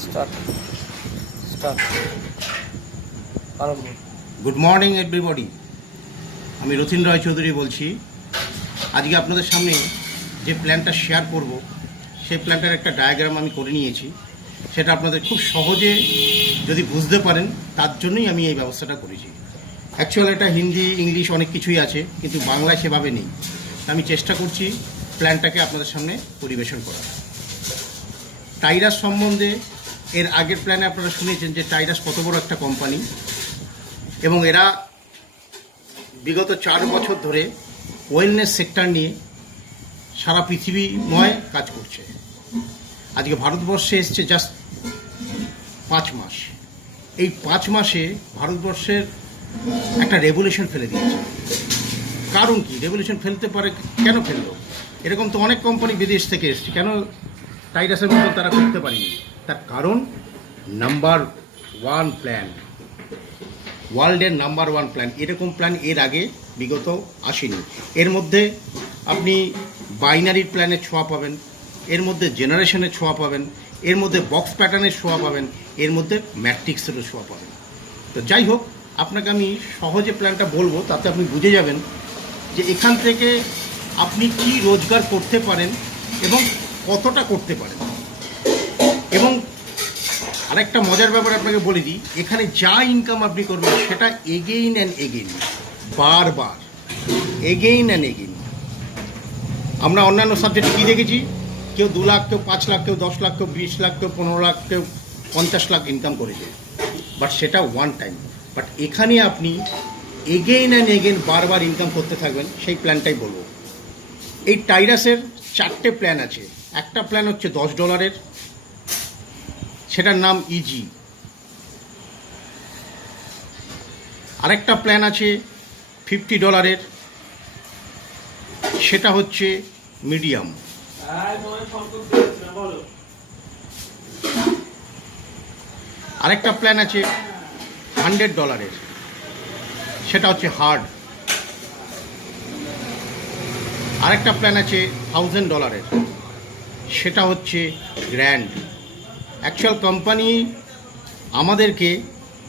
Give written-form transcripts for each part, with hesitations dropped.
Start start আরম্ভ। Good morning everybody, আমি রতিন রায় চৌধুরী বলছি। আজকে আপনাদের সামনে যে প্ল্যানটা শেয়ার করব, সেই প্ল্যানটার একটা ডায়াগ্রাম আমি করে নিয়েছি। সেটা আপনাদের খুব সহজে যদি বুঝতে পারেন, তার জন্যই আমি এই ব্যবস্থাটা করেছি। অ্যাকচুয়াল এটা হিন্দি ইংলিশ অনেক কিছুই আছে, কিন্তু বাংলায় সেভাবে নেই। আমি চেষ্টা করছি প্ল্যানটাকে আপনাদের সামনে পরিবেশন করার। টাইরাস সম্বন্ধে এর আগের প্ল্যানে আপনারা শুনেছেন যে টাইরাস কত বড় একটা কোম্পানি, এবং এরা বিগত 4 বছর ধরে ওয়েলনেস সেক্টর নিয়ে সারা পৃথিবীময় কাজ করছে। আজকে ভারতবর্ষে এসছে জাস্ট 5 মাস। এই 5 মাসে ভারতবর্ষের একটা রেভলিউশন ফেলে দিয়েছে। কারণ কি রেভলিউশন ফেলতে পারে, কেন ফেললো? এরকম তো অনেক কোম্পানি বিদেশ থেকে এসছে, কেন টাইরাসের মতো তারা করতে পারেনি? তার কারণ নাম্বার 1 প্ল্যান, ওয়ার্ল্ডের নাম্বার 1 প্ল্যান। এরকম প্ল্যান এর আগে বিগত আসেনি। এর মধ্যে আপনি বাইনারির প্ল্যানের ছোঁয়া পাবেন, এর মধ্যে জেনারেশনের ছোঁয়া পাবেন, এর মধ্যে বক্স প্যাটার্নের ছোঁয়া পাবেন, এর মধ্যে ম্যাট্রিক্সেরও ছোঁয়া পাবেন। তো যাই হোক, আপনাকে আমি সহজে প্ল্যানটা বলবো, তাতে আপনি বুঝে যাবেন যে এখান থেকে আপনি কি রোজগার করতে পারেন এবং কতটা করতে পারেন। এবং আরেকটা মজার ব্যাপার আপনাকে বলে দিই, এখানে যা ইনকাম আপনি করবেন সেটা এগেইন অ্যান্ড এগেইন, বারবার এগেইন অ্যান্ড এগেইন। আমরা অন্যান্য সাবজেক্টে কী দেখেছি, কেউ 2 লাখ, কেউ 5 লাখ, কেউ 10 লাখ, কেউ 20 লাখ, কেউ 15 লাখ, কেউ 50 লাখ ইনকাম করেছে, বাট সেটা ওয়ান টাইম। বাট এখানে আপনি এগেইন অ্যান্ড এগেইন বারবার ইনকাম করতে থাকবেন, সেই প্ল্যানটাই বলবো। এই টাইরাসের 4টে প্ল্যান আছে। একটা প্ল্যান হচ্ছে $10, সেটার নাম ইজি। আরেকটা প্ল্যান আছে $50, সেটা হচ্ছে মিডিয়াম। আরেকটা প্ল্যান আছে $100, সেটা হচ্ছে হার্ড। আরেকটা প্ল্যান আছে $1000, সেটা হচ্ছে গ্র্যান্ড। অ্যাকচুয়াল কোম্পানি আমাদেরকে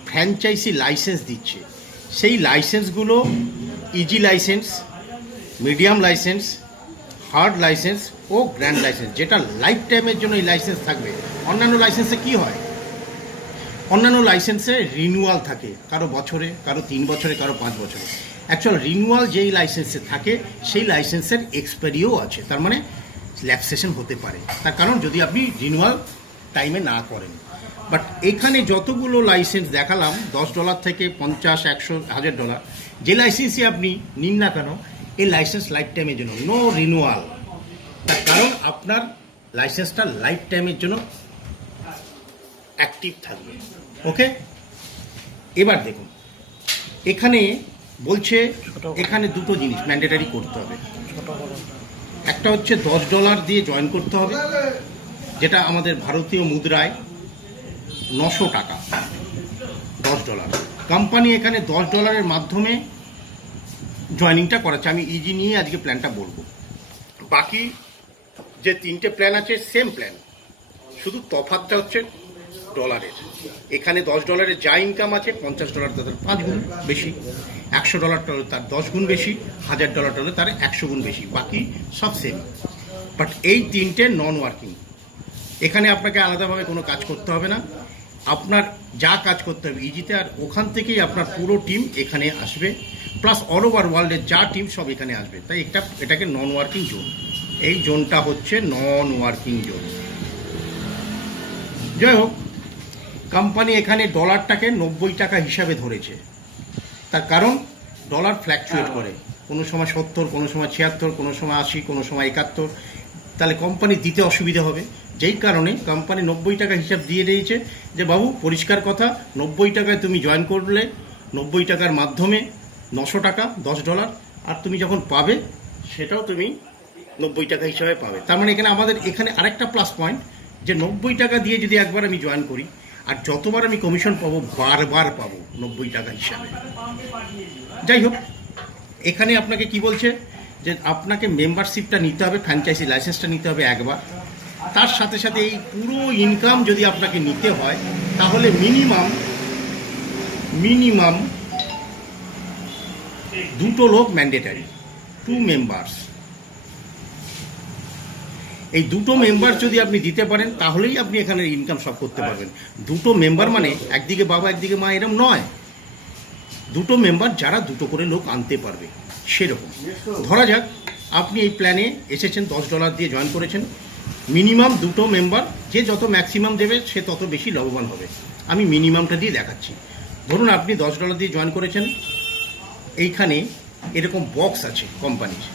ফ্র্যাঞ্চাইজি লাইসেন্স দিচ্ছে। সেই লাইসেন্সগুলো easy licence, medium licence, hard licence ও গ্র্যান্ড লাইসেন্স, যেটা লাইফ টাইমের জন্য এই লাইসেন্স থাকবে। অন্যান্য লাইসেন্সে কি হয়, অন্যান্য লাইসেন্সে রিনিউয়াল থাকে, কারো বছরে, কারো 3 বছরে, কারো 5 বছরে। অ্যাকচুয়াল রিনিউয়াল যেই লাইসেন্সে থাকে, সেই লাইসেন্সের এক্সপায়ারিও আছে, তার মানে ল্যাপসেশন হতে পারে। তার কারণ যদি আপনি রিনিউয়াল টাইমে না করেন। বাট এখানে যতগুলো লাইসেন্স দেখালাম, $10 থেকে $50, $100, $1000, যে লাইসেন্সই আপনি নিন না কেন, এই লাইসেন্স লাইফ টাইমের জন্য, নো রিনিউয়াল। তার কারণ আপনার লাইসেন্সটা লাইফ টাইমের জন্য অ্যাক্টিভ থাকবে। ওকে, এবার দেখুন, এখানে বলছে এখানে দুটো জিনিস ম্যান্ডেটারি করতে হবে। একটা হচ্ছে $10 দিয়ে জয়েন করতে হবে, যেটা আমাদের ভারতীয় মুদ্রায় 900 টাকা। $10 কোম্পানি এখানে $10 মাধ্যমে জয়েনিংটা করাচ্ছে। আমি ইজি নিয়ে আজকে প্ল্যানটা বলবো। বাকি যে 3টে প্ল্যান আছে সেম প্ল্যান, শুধু তফাৎটা হচ্ছে ডলারের। এখানে $10 যা ইনকাম আছে, $50 তাদের 5 গুণ বেশি, $100 তার 10 গুণ বেশি, $1000 তার 100 গুণ বেশি, বাকি সব সেম। বাট এই 3টে নন ওয়ার্কিং। এখানে আপনাকে আলাদাভাবে কোনো কাজ করতে হবে না, আপনার যা কাজ করতে হবে ইজিতে, আর ওখান থেকেই আপনার পুরো টিম এখানে আসবে, প্লাস অল ওভার ওয়ার্ল্ডের যা টিম সব এখানে আসবে। তাই এটাকে নন ওয়ার্কিং জোন। এই জোনটা হচ্ছে নন ওয়ার্কিং জোন। যাই হোক, কোম্পানি এখানে ডলারটাকে 90 টাকা হিসাবে ধরেছে। তার কারণ ডলার ফ্ল্যাকচুয়েট করে, কোনো সময় 70, কোনো সময় 76, কোনো সময় 80, কোনো সময় 71। তাহলে কোম্পানি দিতে অসুবিধা হবে, যেই কারণে কোম্পানি 90 টাকা হিসাব দিয়ে দিয়েছে যে বাবু, পরিষ্কার কথা, 90 টাকায় তুমি জয়েন করলে 90 টাকার মাধ্যমে 900 টাকা, $10, আর তুমি যখন পাবে সেটাও তুমি 90 টাকা হিসাবে পাবে। তার মানে আমাদের এখানে আরেকটা প্লাস পয়েন্ট, যে 90 টাকা দিয়ে যদি একবার আমি জয়েন করি, আর যতবার আমি কমিশন পাবো বারবার পাবো 90 টাকা হিসাবে। যাই হোক, এখানে আপনাকে কি বলছে, যে আপনাকে মেম্বারশিপটা নিতে হবে, ফ্র্যাঞ্চাইজি লাইসেন্সটা নিতে হবে একবার, তার সাথে সাথে এই পুরো ইনকাম যদি আপনাকে নিতে হয় তাহলে মিনিমাম দুটো লোক ম্যান্ডেটারি, 2 মেম্বার্স। এই দুটো মেম্বার যদি আপনি দিতে পারেন তাহলেই আপনি এখানে ইনকাম সব করতে পারবেন। দুটো মেম্বার মানে একদিকে বাবা একদিকে মা এরম নয়, দুটো মেম্বার যারা দুটো করে লোক আনতে পারবে সেরকম। ধরা যাক আপনি এই প্ল্যানে এসেছেন, $10 দিয়ে জয়েন করেছেন। মিনিমাম দুটো মেম্বার, যে যত ম্যাক্সিমাম দেবে সে তত বেশি লাভবান হবে। আমি মিনিমামটা দিয়ে দেখাচ্ছি। ধরুন আপনি $10 দিয়ে জয়েন করেছেন, এইখানে এরকম বক্স আছে কোম্পানির।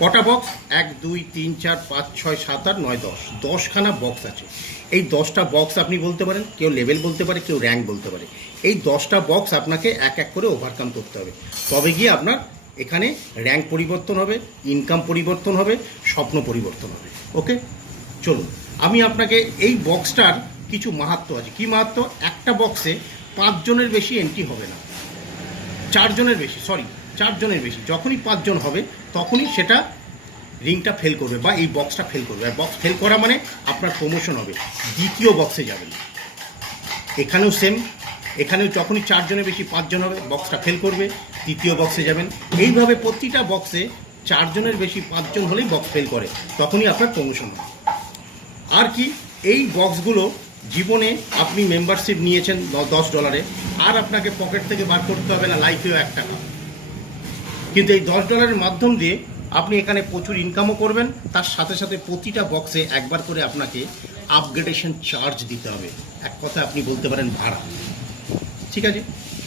কটা বক্স? 1 2 3 4 5 6 7 8 9 10, 10খানা বক্স আছে। এই 10টা বক্স আপনি বলতে পারেন, কেউ লেভেল বলতে পারে, কেউ র্যাঙ্ক বলতে পারে। এই 10টা বক্স আপনাকে এক এক করে ওভারকাম করতে হবে, তবে গিয়ে আপনার এখানে র্যাঙ্ক পরিবর্তন হবে, ইনকাম পরিবর্তন হবে, স্বপ্ন পরিবর্তন হবে। ওকে, চলুন আমি আপনাকে এই বক্সটার কিছু মাহাত্ম্য আছে। কি মাহাত্ম্য? একটা বক্সে 5 জনের বেশি এন্ট্রি হবে না, 4 জনের বেশি, 4 জনের বেশি। যখনই 5 জন হবে তখনই সেটা রিংটা ফেল করবে বা এই বক্সটা ফেল করবে। আর বক্স ফেল করা মানে আপনার প্রমোশন হবে, দ্বিতীয় বক্সে যাবেন। এখানেও সেম, এখানেও যখনই 4 জনের বেশি 5 জন হবে বক্সটা ফেল করবে, তৃতীয় বক্সে যাবেন। এইভাবে প্রতিটা বক্সে 4 জনের বেশি 5 জন হলেই বক্স ফেল করে, তখনই আপনার প্রমোশন হবে। আর কি, এই বক্সগুলো জীবনে আপনি মেম্বারশিপ নিয়েছেন $10, আর আপনাকে পকেট থেকে বার করতে হবে না লাইফেও 1 টাকা। কিন্তু এই $10 মাধ্যম দিয়ে আপনি এখানে প্রচুর ইনকামও করবেন, তার সাথে সাথে প্রতিটা বক্সে একবার করে আপনাকে আপগ্রেডেশন চার্জ দিতে হবে। এক কথা আপনি বলতে পারেন ভাড়া। ঠিক আছে,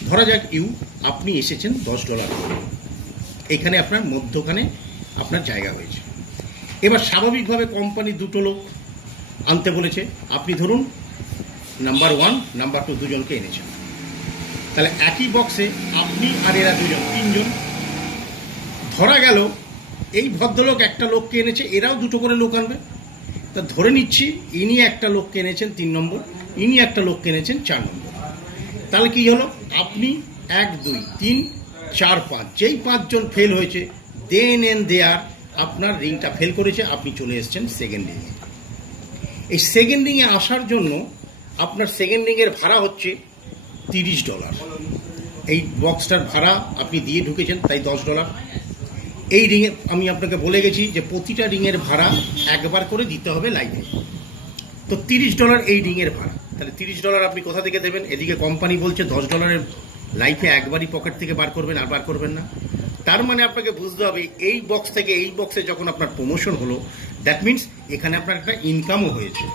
ধরা যাক আপনি এসেছেন $10 এখানে আপনার মধ্যখানে আপনার জায়গা হয়েছে। এবার স্বাভাবিকভাবে কোম্পানি দুটো লোক আনতে বলেছে। আপনি ধরুন নাম্বার 1 নাম্বার 2 দুজনকে এনেছেন, তাহলে একই বক্সে আপনি আর এরা দুজন, 3 জন। ধরা গেল এই ভদ্রলোক একটা লোককে এনেছে, এরাও দুটো করে লোক আনবে। তা ধরে নিচ্ছি ইনি একটা লোককে এনেছেন 3 নম্বর, ইনি একটা লোককে এনেছেন 4 নম্বর। তাহলে কি হলো? আপনি 1 2 3 4 5, যেই 5 জন ফেল হয়েছে দেন এন্ড দেয়ার আপনার রিংটা ফেল করেছে, আপনি চলে এসেছেন সেকেন্ড রিংয়ে। এই সেকেন্ড রিংয়ে আসার জন্য আপনার সেকেন্ড রিংয়ের ভাড়া হচ্ছে $30। এই বক্সটার ভাড়া আপনি দিয়ে ঢুকেছেন, তাই $10। এই রিংয়ে আমি আপনাকে বলে গেছি যে প্রতিটা রিংয়ের ভাড়া একবার করে দিতে হবে লাইফে। তো $30 এই রিংয়ের ভাড়া। তাহলে $30 আপনি কোথা থেকে দেবেন? এদিকে কোম্পানি বলছে $10 লাইফে একবারই পকেট থেকে বার করবেন, আর বার করবেন না। তার মানে আপনাকে বুঝতে হবে এই বক্স থেকে এই বক্সে যখন আপনার প্রমোশন হলো, দ্যাট মিনস এখানে আপনার একটা ইনকামও হয়েছে।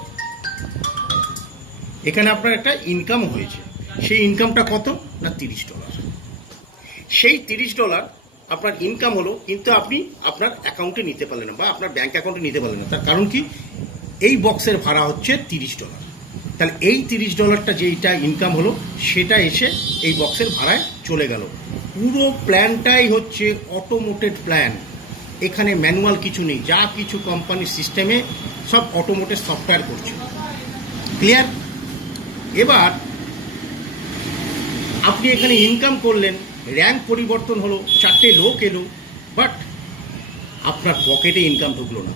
এখানে আপনার একটা ইনকামও হয়েছে। সেই ইনকামটা কত? না $30। সেই $30 আপনার ইনকাম হলো, কিন্তু আপনি আপনার অ্যাকাউন্টে নিতে পারলেন না বা আপনার ব্যাংক অ্যাকাউন্টে নিতে পারলেন না। তার কারণ কি? এই বক্সের ভাড়া হচ্ছে $30। তাহলে এই $30টা যেইটা ইনকাম হলো সেটা এসে এই বক্সের ভাড়ায় চলে গেল। পুরো প্ল্যানটাই হচ্ছে অটোমেটেড প্ল্যান, এখানে ম্যানুয়াল কিছু নেই। যা কিছু কোম্পানির সিস্টেমে সব অটোমেটেড সফটওয়্যার করছে। ক্লিয়ার? এবার আপনি এখানে ইনকাম করলেন, র্যাঙ্ক পরিবর্তন হলো, 4টে লোক এলো, বাট আপনার পকেটে ইনকাম ঢুকলো না।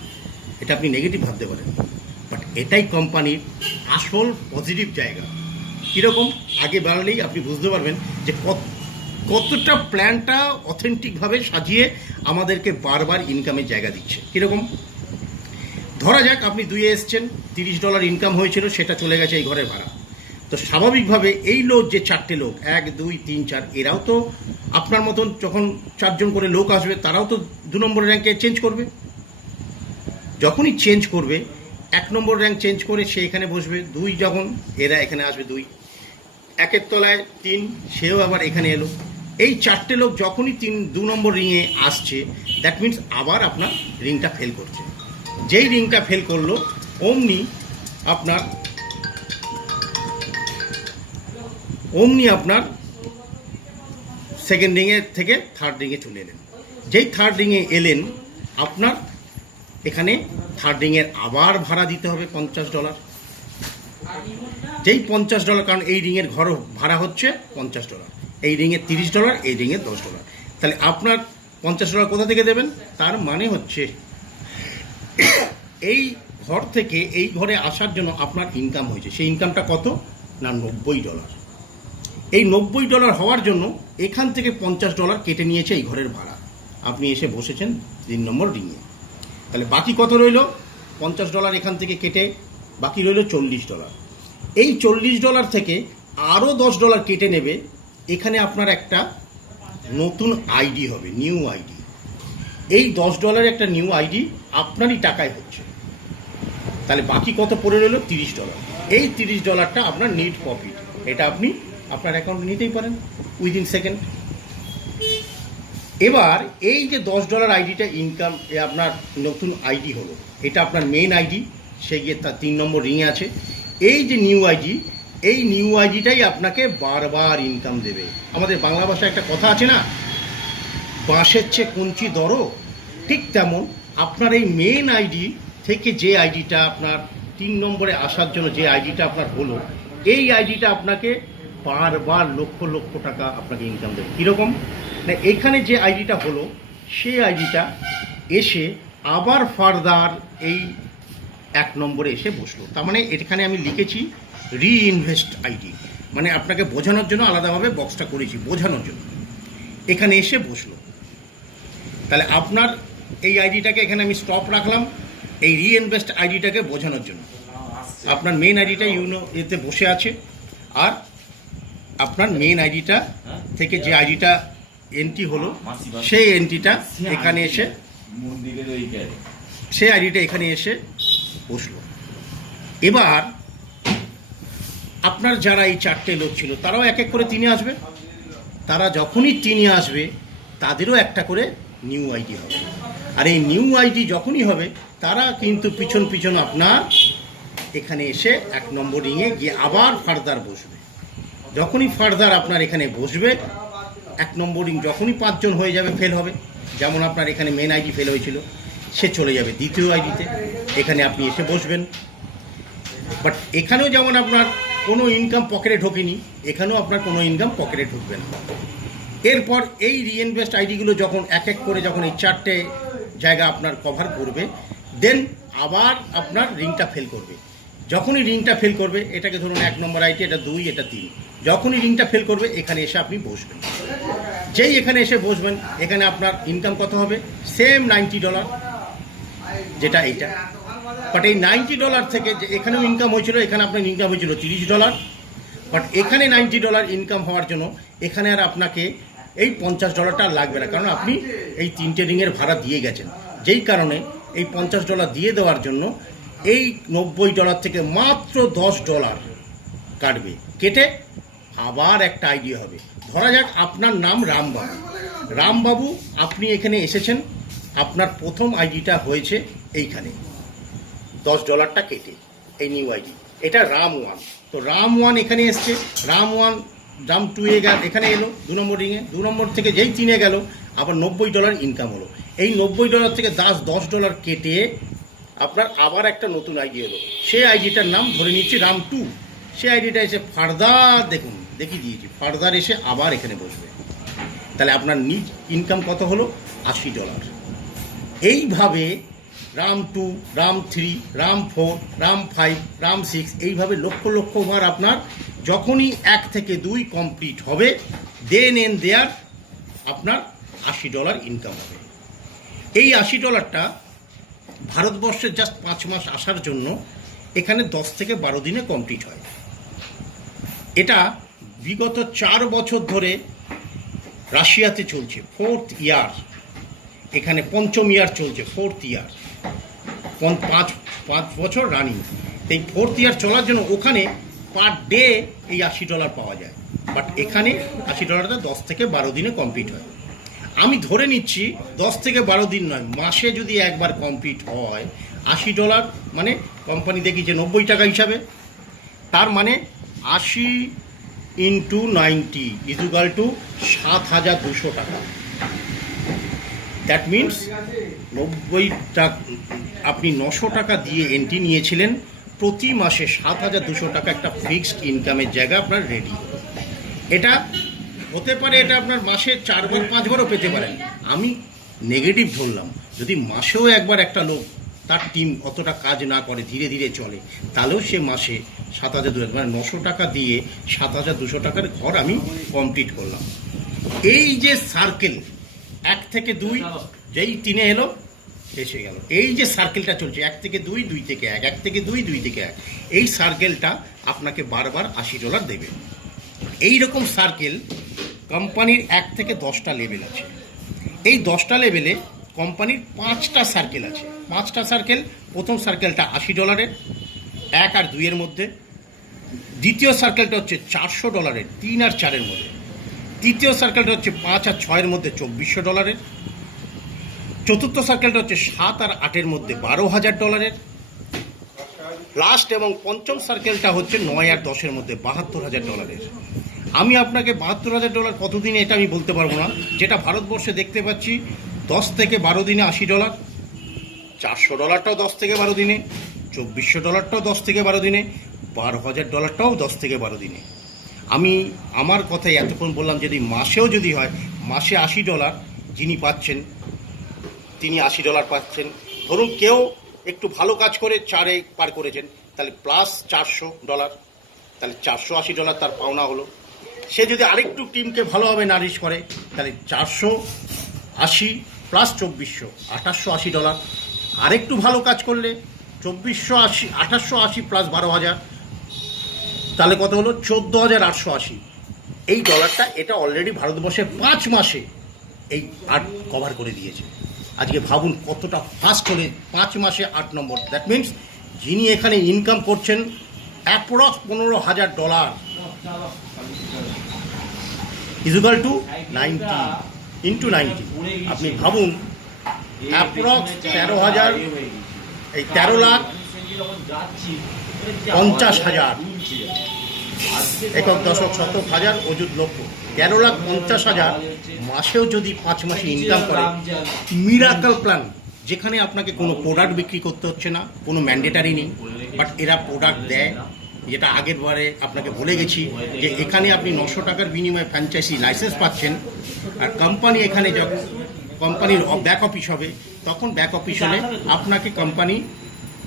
এটা আপনি নেগেটিভ ভাবতে পারেন, বাট এটাই কোম্পানির আসল পজিটিভ জায়গা। কীরকম? আগে বাড়লেই আপনি বুঝতে পারবেন যে কতটা প্ল্যানটা অথেন্টিকভাবে সাজিয়ে আমাদেরকে বারবার ইনকামের জায়গা দিচ্ছে। কীরকম? ধরা যাক আপনি 2 এসছেন, $30 ইনকাম হয়েছিল, সেটা চলে গেছে এই ঘরের ভাড়া। তো স্বাভাবিকভাবে এই লোক যে 4টে লোক 1 2 3 4, এরাও তো আপনার মতন যখন 4 জন করে লোক আসবে তারাও তো 2 নম্বর র্যাঙ্কে চেঞ্জ করবে। যখনই চেঞ্জ করবে 1 নম্বর র্যাঙ্ক চেঞ্জ করে সে এখানে বসবে, 2 যখন এরা এখানে আসবে 2, 1-এর তলায় 3, সেও আবার এখানে এলো। এই 4টে লোক যখনই 2 নম্বর রিংয়ে আসছে, দ্যাট মিনস আবার আপনার রিংটা ফেল করছে। যেই রিংটা ফেল করলো অমনি আপনার সেকেন্ড রিংয়ে থেকে থার্ড রিংয়ে চলে এলেন। যেই থার্ড রিংয়ে এলেন আপনার এখানে থার্ড রিংয়ের আবার ভাড়া দিতে হবে $50। যেই $50, কারণ এই রিংয়ের ঘর ভাড়া হচ্ছে $50, এই রিংয়ের $30, এই রিংয়ের $10। তাহলে আপনার $50 কোথা থেকে দেবেন? তার মানে হচ্ছে এই ঘর থেকে এই ঘরে আসার জন্য আপনার ইনকাম হয়েছে, সেই ইনকামটা কত না $90। এই $90 হওয়ার জন্য এখান থেকে $50 কেটে নিয়েছে এই ঘরের ভাড়া। আপনি এসে বসেছেন 3 নম্বর রিংয়ে, তাহলে বাকি কত রইল? $50 এখান থেকে কেটে বাকি রইল $40। এই $40 থেকে আরও $10 কেটে নেবে। এখানে আপনার একটা নতুন আইডি হবে, নিউ আইডি। এই $10 একটা নিউ আইডি আপনারই টাকায় হচ্ছে। তাহলে বাকি কত পড়ে রইল? $30। এই $30টা আপনার নেট প্রফিট, এটা আপনি আপনার অ্যাকাউন্টে নিতেই পারেন উইদিন সেকেন্ড। এবার এই যে $10 আইডিটা ইনকাম আপনার নতুন আইডি হলো, এটা আপনার মেন আইডি, সে গিয়ে তার 3 নম্বর রিংয়ে আছে। এই যে নিউ আইডি, এই নিউ আইডিটাই আপনাকে বারবার ইনকাম দেবে। আমাদের বাংলা ভাষায় একটা কথা আছে না, বাঁশের চেয়ে কঞ্চি দরো, ঠিক তেমন আপনার এই মেন আইডি থেকে যে আইডিটা আপনার 3 নম্বরে আসার জন্য যে আইডিটা আপনার হলো, এই আইডিটা আপনাকে বারবার লক্ষ লক্ষ টাকা আপনাকে ইনকাম দেবে। কীরকম না, এখানে যে আইডিটা হলো সেই আইডিটা এসে আবার ফার্দার এই 1 নম্বরে এসে বসলো। তার মানে এখানে আমি লিখেছি রিইনভেস্ট আইডি, মানে আপনাকে বোঝানোর জন্য আলাদাভাবে বক্সটা করেছি, বোঝানোর জন্য। এখানে এসে বসলো, তাহলে আপনার এই আইডিটাকে এখানে আমি স্টপ রাখলাম, এই রিইনভেস্ট আইডিটাকে বোঝানোর জন্য। আপনার মেন আইডিটা ইউনো এতে বসে আছে, আর আপনার মেন আইডিটা থেকে যে আইডিটা এন্ট্রি হলো সেই এন্ট্রিটা এখানে এসে, সেই আইডিটা এখানে এসে বসলো। এবার আপনার যারা এই 4টে লোক ছিল তারাও এক এক করে 3-এ আসবে। তারা যখনই 3-এ আসবে তাদেরও একটা করে নিউ আইডি হবে। আর এই নিউ আইডি যখনই হবে তারা কিন্তু পিছন পিছন আপনার এখানে এসে 1 নম্বর রিংয়ে গিয়ে আবার ফার্দার বসবে। যখনই ফার্দার আপনার এখানে বসবে, 1 নম্বর রিং যখনই 5 জন হয়ে যাবে, ফেল হবে, যেমন আপনার এখানে মেন আইডি ফেল হয়েছিল, সে চলে যাবে দ্বিতীয় আইডিতে, এখানে আপনি এসে বসবেন। বাট এখানেও যেমন আপনার কোনো ইনকাম পকেটে ঢোকেনি, এখানেও আপনার কোনো ইনকাম পকেটে ঢুকবে না। এরপর এই রিইনভেস্ট আইডিগুলো যখন এক এক করে যখন এই 4টে জায়গা আপনার কভার করবে, দেন আবার আপনার রিংটা ফেল করবে। যখনই রিংটা ফেল করবে, এটাকে ধরুন 1 নম্বর আইডি, এটা 2, এটা 3, যখনই রিংটা ফেল করবে এখানে এসে আপনি বসবেন। যেই এখানে এসে বসবেন, এখানে আপনার ইনকাম কত হবে? সেম $90, যেটা এইটা। বাট এই $90 থেকে যে এখানেও ইনকাম হয়েছিল, এখানে আপনার ইনকাম হয়েছিল $30। বাট এখানে $90 ইনকাম হওয়ার জন্য এখানে আর আপনাকে এই $50টা লাগবে না, কারণ আপনি এই 3টে রিংয়ের ভাড়া দিয়ে গেছেন। যেই কারণে এই $50 দিয়ে দেওয়ার জন্য এই $90 থেকে মাত্র $10 কাটবে। কেটে আবার একটা আইডিয়া হবে। ধরা যাক আপনার নাম রামবাবু। রামবাবু, আপনি এখানে এসেছেন, আপনার প্রথম আইডিটা হয়েছে এইখানে $10টা কেটে, এই নিউ আইডি, এটা রাম1। তো রাম1 এখানে এসছে, রাম1 রাম2 এখানে এলো 2 নম্বর রিংয়ে। 2 নম্বর থেকে যেই 3-এ গেল, আবার $90 ইনকাম হলো। এই $90 থেকে $10 কেটে আপনার আবার একটা নতুন আইডি হলো, সেই আইডিটার নাম ধরে নিচ্ছি রাম2। সেই আইডিটা এসে ফার্দার, দেখুন দেখিয়ে দিয়েছি, ফার্দার এসে আবার এখানে বসবে। তাহলে আপনার নিজ ইনকাম কত হলো? $80। এইভাবে রাম2, রাম3, রাম4, রাম5, রাম6, এইভাবে লক্ষ লক্ষ বার আপনার যখনই 1 থেকে 2 কমপ্লিট হবে, দেন এন্ড দেয়ার আপনার $80 ইনকাম হবে। এই $80টা ভারতবর্ষের জাস্ট 5 মাস আসার জন্য এখানে 10 থেকে 12 দিনে কমপ্লিট হয়। এটা বিগত 4 বছর ধরে রাশিয়াতে চলছে, 4th ইয়ার, এখানে 5ম ইয়ার চলছে, 4th ইয়ার, 5 বছর রানিং। এই 4th ইয়ার চলার জন্য ওখানে পার ডে এই $80 পাওয়া যায়। বাট এখানে $80টা 10 থেকে 12 দিনে কমপ্লিট হয়। আমি ধরে নিচ্ছি 10 থেকে 12 দিন নয়, মাসে যদি একবার কমপ্লিট হয় $80, মানে কোম্পানি দেখি যে 90 টাকা হিসাবে, তার মানে 80 × 90 = 7,200 টাকা। দ্যাট মিনস 90 টাকা আপনি 900 টাকা দিয়ে এন্ট্রি নিয়েছিলেন, প্রতি মাসে 7,200 টাকা একটা ফিক্সড ইনকামের জায়গা আপনার রেডি। এটা হতে পারে এটা আপনার মাসে 4 বার 5 বারও পেতে পারেন, আমি নেগেটিভ ধরলাম। যদি মাসেও একবার একটা লোক তার টিম অতটা কাজ না করে, ধীরে ধীরে চলে, তাহলেও সে মাসে 7,200 মানে 900 টাকা দিয়ে 7,200 টাকার ঘর আমি কমপ্লিট করলাম। এই যে সার্কেল 1 থেকে 2, যেই 3-এ এলো এসে গেল, এই যে সার্কেলটা চলছে 1 থেকে 2, 2 থেকে 1, 1 থেকে 2, 2 থেকে 1, এই সার্কেলটা আপনাকে বারবার $80 দেবে। এই রকম সার্কেল কোম্পানির 1 থেকে 10টা লেভেল আছে। এই 10টা লেভেলে কোম্পানির 5টা সার্কেল আছে। 5টা সার্কেল, প্রথম সার্কেলটা $80, 1 আর 2 এর মধ্যে। দ্বিতীয় সার্কেলটা হচ্ছে $400, 3 আর 4 এর মধ্যে। তৃতীয় সার্কেলটা হচ্ছে 5 আর 6 এর মধ্যে, $2,400। চতুর্থ সার্কেলটা হচ্ছে 7 আর 8 এর মধ্যে, $12,000। লাস্ট এবং পঞ্চম সার্কেলটা হচ্ছে 9 আর 10 এর মধ্যে, $72,000। আমি আপনাকে $72,000 কতদিনে এটা আমি বলতে পারবো না। যেটা ভারতবর্ষে দেখতে পাচ্ছি 10 থেকে 12 দিনে $80, $400টাও 10 থেকে 12 দিনে, $2,400টাও 10 থেকে 12 দিনে, $12,000টাও 10 থেকে 12 দিনে। আমি আমার কথাই এতক্ষণ বললাম, যদি মাসেও যদি হয়, মাসে $80 যিনি পাচ্ছেন তিনি $80 পাচ্ছেন। ধরুন কেউ একটু ভালো কাজ করে 4-এ পার করেছেন, তাহলে প্লাস $400, তাহলে $480 তার পাওনা হলো। সে যদি আরেকটু টিমকে ভালোভাবে নারিশ করে, তাহলে 480 প্লাস 2400, $880। আরেকটু ভালো কাজ করলে 2480, 880 প্লাস 12,000, তাহলে কত হলো? 14,880। এই ডলারটা এটা অলরেডি ভারতবর্ষে 5 মাসে এই 8 কভার করে দিয়েছে। আজকে ভাবুন কতটা ফাস্ট হলে 5 মাসে 8 নম্বর। দ্যাট মিনস যিনি এখানে ইনকাম করছেন অ্যাপ্রক্স $15,000 ইজুগাল টু 90 ইন্টু 90। আপনি ভাবুন অ্যাপ্রক্স 13,000, এই 13,50,000 একক দশক শতক হাজার অযুত লক্ষ, 13,50,000 মাসেও যদি 5 মাসে ইনকাম করে, মিরাকল প্ল্যান, যেখানে আপনাকে কোনো প্রোডাক্ট বিক্রি করতে হচ্ছে না, কোনো ম্যান্ডেটারি নেই, বাট এরা প্রোডাক্ট দেয়। যেটা আগের বারে আপনাকে বলে গেছি যে এখানে আপনি 900 টাকার বিনিময়ে ফ্র্যাঞ্চাইজি লাইসেন্স পাচ্ছেন। আর কোম্পানি এখানে যখন কোম্পানির ব্যাক অফিস হবে, তখন ব্যাক অফিস হলে আপনাকে কোম্পানি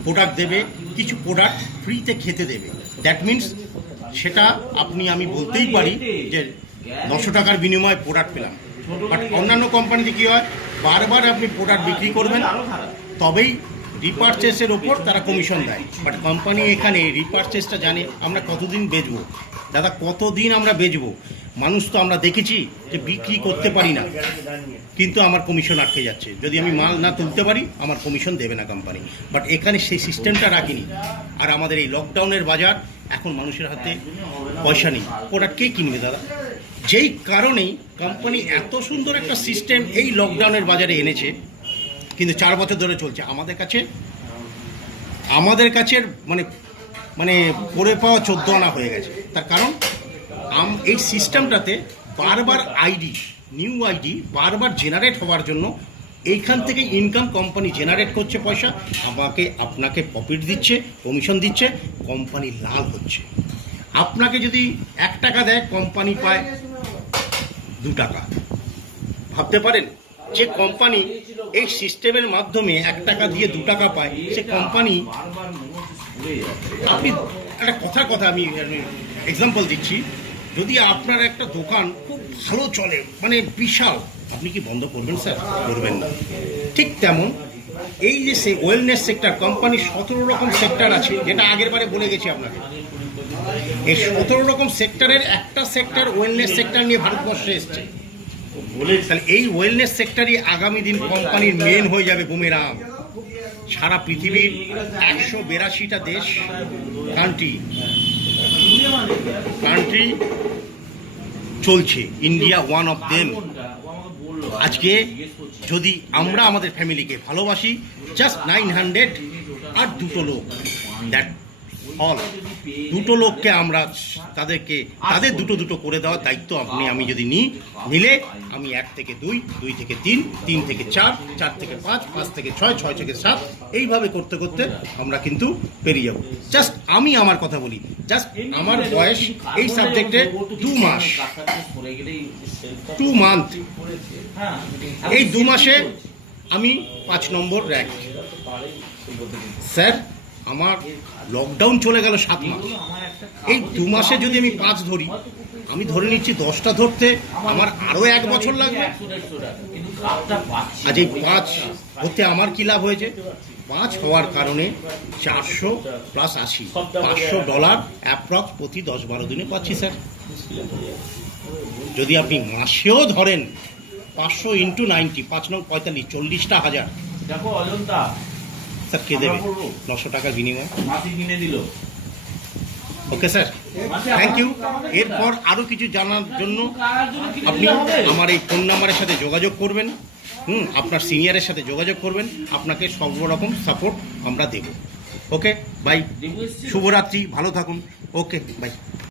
প্রোডাক্ট দেবে, কিছু প্রোডাক্ট ফ্রিতে খেতে দেবে। দ্যাট মিনস সেটা আমি বলতেই পারি যে 900 টাকার বিনিময়ে প্রোডাক্ট পেলাম। বাট অন্যান্য কোম্পানিতে কী হয়, বারবার আপনি প্রোডাক্ট বিক্রি করবেন, তবেই রিপারচেসের ওপর তারা কমিশন দেয়। বাট কোম্পানি এখানে রিপারচেসটা জানে আমরা কতদিন বেচবো। দাদা কতদিন আমরা বেচবো? মানুষ তো আমরা দেখেছি যে বিক্রি করতে পারি না, কিন্তু আমার কমিশন আটকে যাচ্ছে। যদি আমি মাল না তুলতে পারি আমার কমিশন দেবে না কোম্পানি। বাট এখানে সেই সিস্টেমটা রাখিনি। আর আমাদের এই লকডাউনের বাজার, এখন মানুষের হাতে পয়সা নেই, প্রোডাক্ট কে কিনবে দাদা? যেই কারণেই কোম্পানি এত সুন্দর একটা সিস্টেম এই লকডাউনের বাজারে এনেছে, কিন্তু 4 বছর ধরে চলছে। আমাদের কাছে মানে করে পাওয়া 14 আনা হয়ে গেছে। তার কারণ এই সিস্টেমটাতে বারবার নিউ আইডি বারবার জেনারেট হওয়ার জন্য এইখান থেকে ইনকাম কোম্পানি জেনারেট করছে, পয়সা আপনাকে প্রফিট দিচ্ছে, কমিশন দিচ্ছে, কোম্পানি লাভ হচ্ছে। আপনাকে যদি 1 টাকা দেয়, কোম্পানি পায় 2 টাকা। ভাবতে পারেন যে কোম্পানি এই সিস্টেমের মাধ্যমে 1 টাকা দিয়ে 2 টাকা পায়, সে কোম্পানি, আপনি একটা কথা আমি এক্সাম্পল দিচ্ছি, যদি আপনার একটা দোকান খুব ভালো চলে, মানে বিশাল, আপনি কি বন্ধ করবেন স্যার? করবেন না। ঠিক তেমন এই যে ওয়েলনেস সেক্টর, কোম্পানির 17 রকম সেক্টর আছে, যেটা আগের বারে বলে গেছি আপনাকে। এই 17 রকম সেক্টরের একটা সেক্টর ওয়েলনেস সেক্টর নিয়ে ভারতবর্ষে এসছে। তাহলে এই ওয়েলনেস সেক্টরই আগামী দিন কোম্পানির মেন হয়ে যাবে বুমেরাং। সারা পৃথিবীর 182টা দেশ, কান্ট্রি চলছে, ইন্ডিয়া ওয়ান অফ দেম। আজকে যদি আমরা আমাদের ফ্যামিলিকে ভালোবাসি, জাস্ট 900 আর 2টো লোক, দ্যাট অল। 2টো লোককে আমরা তাদের দুটো করে দেওয়ার দায়িত্ব আমি যদি নিলে আমি 1 থেকে 2, 2 থেকে 3, 3 থেকে 4, 4 থেকে 5, 5 থেকে 6, 6 থেকে 7, এইভাবে করতে করতে আমরা কিন্তু পেরিয়ে যাব। জাস্ট আমি আমার কথা বলি, জাস্ট আমার বয়স এই সাবজেক্টে 2 মাস, 2 মান্থ। এই 2 মাসে আমি 5 নম্বর র্যাঙ্ক। স্যার আমার লকডাউন চলে গেল 7 মাস, এই 2 মাসে যদি আমি 5 ধরি, আমি ধরে নিচ্ছি 10টা ধরতে আমার আরও 1 বছর লাগবে। আজ এই 5 হতে আমার কি লাভ হয়েছে? 5 হওয়ার কারণে 400 প্লাস 80, $500 অ্যাপ্রক্স প্রতি 10-12 দিনে পাচ্ছি স্যার। যদি আপনি মাসেও ধরেন 500 ইন্টু 90, 5 নং 45, 40টা হাজার দেখো অজন্তা স্যার কে দেবে 900 টাকার বিনিময়ে? মাসি কিনে দিল। Okay sir, thank you. এরপর আরও কিছু জানার জন্য আপনি আমার এই ফোন নাম্বারের সাথে যোগাযোগ করবেন, আপনার সিনিয়রের সাথে যোগাযোগ করবেন, আপনাকে সর্বরকম সাপোর্ট আমরা দেব। ওকে বাই, শুভরাত্রি, ভালো থাকুন। Okay bye.